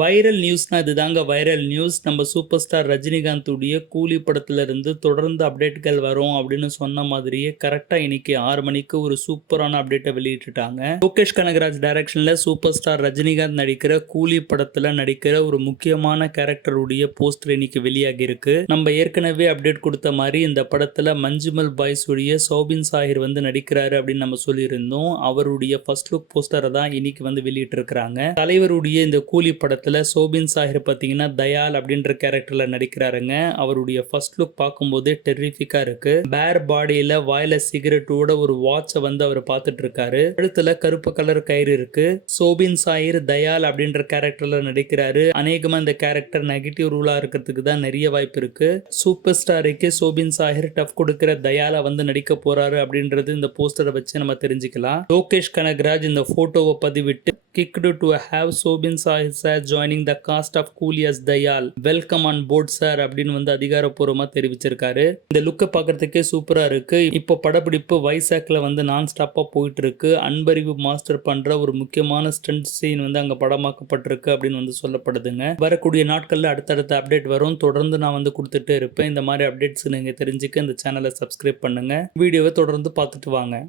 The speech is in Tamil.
வைரல் நியூஸ்னா இதுதாங்க வைரல் நியூஸ். நம்ம சூப்பர் ஸ்டார் ரஜினிகாந்த் உடைய கூலி படத்துல இருந்து தொடர்ந்து அப்டேட்கள் வரும் அப்படின்னு சொன்ன மாதிரியே கரெக்டா இன்னைக்கு 6 மணிக்கு ஒரு சூப்பரான அப்டேட்டை வெளியிட்டுட்டாங்க. லோகேஷ் கனகராஜ் டைரக்ஷன்ல சூப்பர் ஸ்டார் ரஜினிகாந்த் நடிக்கிற கூலி படத்துல நடிக்கிற ஒரு முக்கியமான கேரக்டருடைய போஸ்டர் இன்னைக்கு வெளியாகி இருக்கு. நம்ம ஏற்கனவே அப்டேட் கொடுத்த மாதிரி இந்த படத்துல மஞ்சுமல் பாய்ஸ் உடைய சௌபின் சாஹிர் வந்து நடிக்கிறாரு அப்படின்னு நம்ம சொல்லியிருந்தோம். அவருடைய ஃபர்ஸ்ட் லுக் போஸ்டரை தான் இன்னைக்கு வந்து வெளியிட்டு இருக்காங்க. தலைவருடைய இந்த கூலி படத்துல சோபின் சாஹிர் பார்த்தீங்கன்னா தயால் அப்படின்ற கேரக்டர்ல நடிக்கிறாருங்க. அவருடைய ஃபர்ஸ்ட் லுக் பார்க்கும்போதே டெரிஃபிக்கா இருக்கு. பேர் பாடியில வாயில சிகரெட்டோட ஒரு வாட்சை வந்து அவர் பார்த்துட்டு இருக்காரு. கழுத்துல கருப்பு கலர் கயிறு இருக்கு. சோபின் சாஹிர் தயால் அப்படின்ற கேரக்டர்ல நடிக்கிறாரு. அநேகமா இந்த கேரக்டர் நெகட்டிவ் ரூலா இருக்கிறதுக்கு தான் நிறைய வாய்ப்பு இருக்கு. சூப்பர் ஸ்டாருக்கு சோபின் சாஹிர் டஃப் கொடுக்கிற தயால வந்து நடிக்க போறாரு அப்படின்றது இந்த போஸ்டரை வச்சு நம்ம தெரிஞ்சுக்கலாம். லோகேஷ் கனகராஜ் இந்த போட்டோவை பதிவிட்டு kicked to have Sobin Sahir sir joining the cast of Coolie as Dayal. Welcome on board sir அப்படின்னு வந்து அதிகாரப்பூர்வமா தெரிவிச்சிருக்காரு. இந்த லுக்கை பார்க்கறதுக்கே சூப்பரா இருக்கு. இப்போ படப்பிடிப்பு வைசாக்ல வந்து நான் ஸ்டாப்பா போயிட்டு இருக்கு. அன்பறிவு மாஸ்டர் பண்ற ஒரு முக்கியமான ஸ்டண்ட் சீன் வந்து அங்க படமாக்கப்பட்டிருக்கு அப்படின்னு வந்து சொல்லப்படுதுங்க. வரக்கூடிய நாட்கள்ல அடுத்தடுத்த அப்டேட் வரும். தொடர்ந்து நான் வந்து கொடுத்துட்டே இருப்பேன். இந்த மாதிரி அப்டேட்ஸ் நீங்க தெரிஞ்சுக்க இந்த சேனலை சப்ஸ்கிரைப் பண்ணுங்க. வீடியோவை தொடர்ந்து பார்த்துட்டு வாங்க.